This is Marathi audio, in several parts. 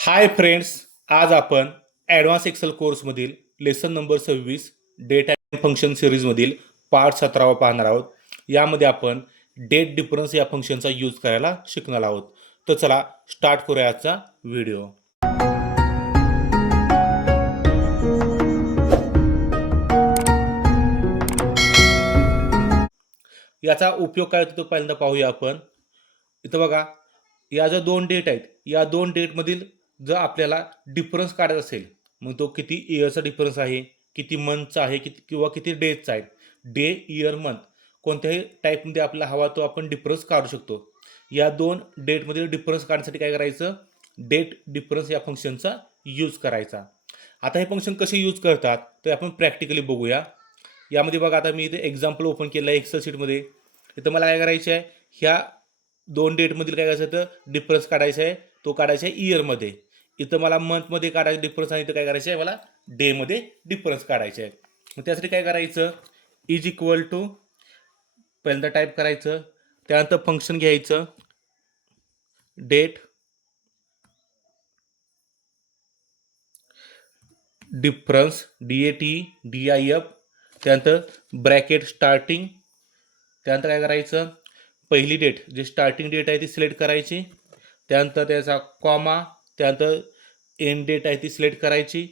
हाय फ्रेंड्स आज आपण ॲडव्हान्स एक्सेल कोर्समधील लेसन नंबर सव्वीस डेट अँड फंक्शन सिरीजमधील पार्ट सतरावा पाहणार आहोत. यामध्ये आपण डेट डिफरन्स या फंक्शनचा यूज करायला शिकणार आहोत. तर चला स्टार्ट करूया आजचा व्हिडिओ याचा उपयोग काय होतो तो पहिल्यांदा पाहूया आपण. इथं बघा या ज्या दोन डेट आहेत या दोन डेटमधील जर आपल्याला डिफरन्स काढायचा असेल मग तो किती इयरचा डिफरन्स आहे किती मंथचा आहे किती किंवा किती डेजचा आहे. डे इयर मंथ कोणत्याही टाईपमध्ये आपला हवा तो आपण डिफरन्स काढू शकतो. या दोन डेटमधील डिफरन्स काढण्यासाठी काय करायचं? डेट डिफरन्स या फंक्शनचा यूज करायचा. आता हे फंक्शन कसे यूज करतात? ते आपण प्रॅक्टिकली बघूया. यामध्ये बघा आता मी इथे एक्झाम्पल ओपन केलं आहे एक्सेल शीटमध्ये इथं मला काय करायचं आहे ह्या दोन डेटमधील काय करायचं? तर डिफरन्स काढायचा आहे तो काढायचा आहे इयरमध्ये इथं मला मंथमध्ये काढायचं डिफरन्स आणि इथं काय करायचं आहे मला डेमध्ये डिफरन्स काढायचे आहे मग त्यासाठी काय करायचं? इज इक्वल टू पहिल्यांदा टाईप करायचं. त्यानंतर फंक्शन घ्यायचं. Date difference D A T D I F त्यानंतर ब्रॅकेट स्टार्टिंग त्यानंतर काय करायचं? पहिली डेट जी स्टार्टिंग डेट आहे ती सिलेक्ट करायची. त्यानंतर त्याचा कॉमा त्यानंतर एन डेट आहे ती सिलेक्ट करायची.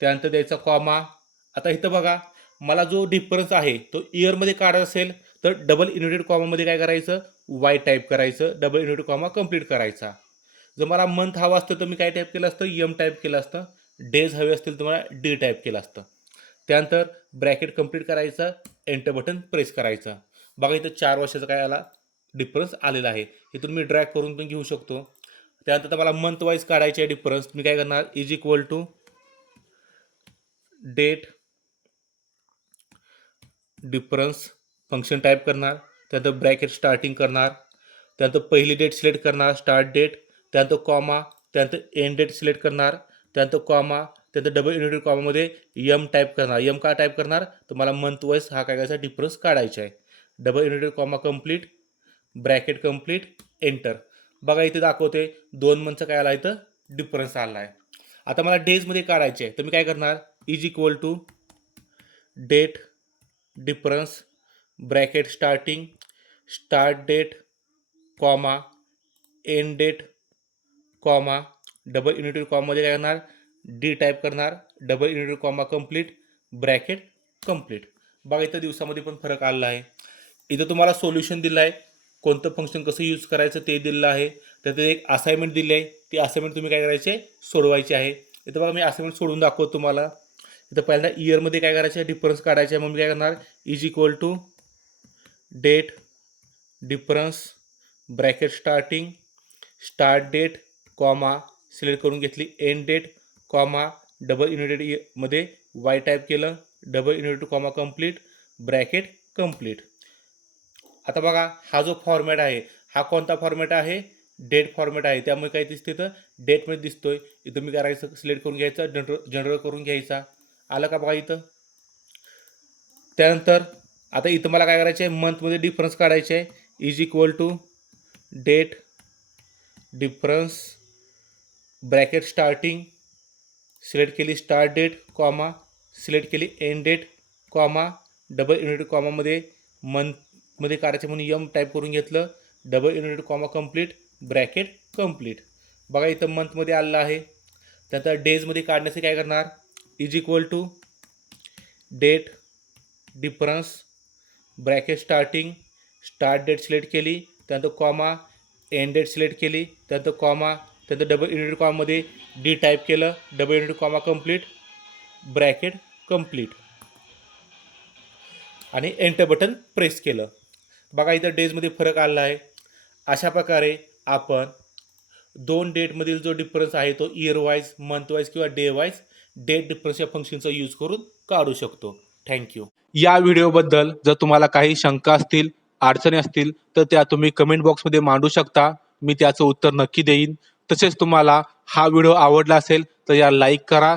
त्यानंतर द्यायचा कॉमा आता इथं बघा मला जो डिफरन्स आहे तो इयरमध्ये काढायचा असेल तर डबल इन्व्हर्टेड कॉमामध्ये काय करायचं? वाय टाईप करायचं. डबल इन्व्हर्टेड कॉमा कंप्लीट करायचा. जर मला मंथ हवा असतं तर मी काय टाईप केलं असतं? यम टाईप केलं असतं. डेज हवे असतील तर मला डी टाईप केलं असतं. त्यानंतर ब्रॅकेट कंप्लीट करायचं. एंटर बटन प्रेस करायचं. बघा इथं चार वर्षाचा काय आला? डिफरन्स आलेला आहे. इथून मी ड्रॅग करून पण घेऊ शकतो. त्यानंतर मला मंथ वाईज काढायचे आहे डिफरन्स मी काय करणार? Is equal to date difference function type करणार. त्यानंतर ब्रॅकेट स्टार्टिंग करणार. त्यानंतर पहिली डेट सिलेक्ट करणार स्टार्ट डेट त्यानंतर कॉमा त्यानंतर एंड डेट सिलेक्ट करणार. त्यानंतर कॉमा त्यानंतर डबल युनिटेड कॉमामध्ये यम टाईप करणार. यम का टाईप करणार? तर मला मंथ वाईज हा काय करायचा डिफरन्स काढायचा आहे. Double inverted comma complete bracket complete enter बघा इथे दाखवते. दोन मंथचा काय आला इथं? डिफरन्स आला आहे आता मला डेजमध्ये काढायचे आहे तर मी काय करणार? Is equal to date difference bracket starting start date comma end date comma double inverted कॉममध्ये काय करणार? डी टाईप करणार. Double inverted comma complete bracket complete बघा इथं दिवसामध्ये पण फरक आलेला आहे इथं तुम्हाला सोल्युशन दिलं आहे कोणतं फंक्शन कसं यूज करायचं ते दिलेलं आहे. त्यात एक असाइनमेंट दिली आहे. ती असाइनमेंट तुम्ही काय करायचे? सोडवायची आहे. इथं बघा मी असाइनमेंट सोडून दाखवतो तुम्हाला. इथं पहिल्यांदा इयरमध्ये काय करायचं? आहे डिफरन्स काढायचे आहे. मग मी काय करणार? Is equal to date difference bracket starting start date comma select करून घेतली. एंड डेट कॉमा डबल युनिटेडमध्ये वाय टाईप केलं. Double inverted comma complete bracket complete आता बघा हा जो फॉर्मॅट आहे हा कोणता फॉर्मॅट आहे? डेट फॉर्मॅट आहे. त्यामुळे काय दिसते तर डेटमध्ये दिसतोय. इथं मी करायचं सिलेक्ट करून घ्यायचं जनरल जनरल करून घ्यायचा. आलं का बघा इथं? त्यानंतर आता इथं मला काय करायचं आहे मंथमध्ये डिफरन्स काढायचे आहे. Is equal to date difference bracket starting select केली स्टार्ट डेट कॉमा सिलेक्ट केली end date comma double inverted कॉमामध्ये month मध्ये काढायचे म्हणून यम टाईप करून घेतलं. Double inverted comma complete bracket complete बघा इथं मंथमध्ये आलेलं आहे. त्यानंतर डेजमध्ये काढण्यासाठी काय करणार? Is equal to date difference bracket starting start date select केली. त्यानंतर कॉमा एंड डेट सिलेक्ट केली. त्यानंतर कॉमा त्यानंतर डबल युनिट कॉममध्ये डी टाईप केलं. Double inverted comma complete bracket complete आणि एंटर बटन प्रेस केलं. बघा इथं डेजमध्ये फरक आला आहे. अशा प्रकारे आपण दोन डेटमधील जो डिफरन्स आहे तो इयर वाईज मंथ वाईज किंवा डे वाईज डेट डिफरन्स या फंक्शनचा यूज करून काढू शकतो. थँक्यू या व्हिडिओबद्दल जर तुम्हाला काही शंका असतील अडचणी असतील तर त्या तुम्ही कमेंट बॉक्समध्ये मांडू शकता. मी त्याचं उत्तर नक्की देईन. तसेच तुम्हाला हा व्हिडिओ आवडला असेल तर या लाईक करा.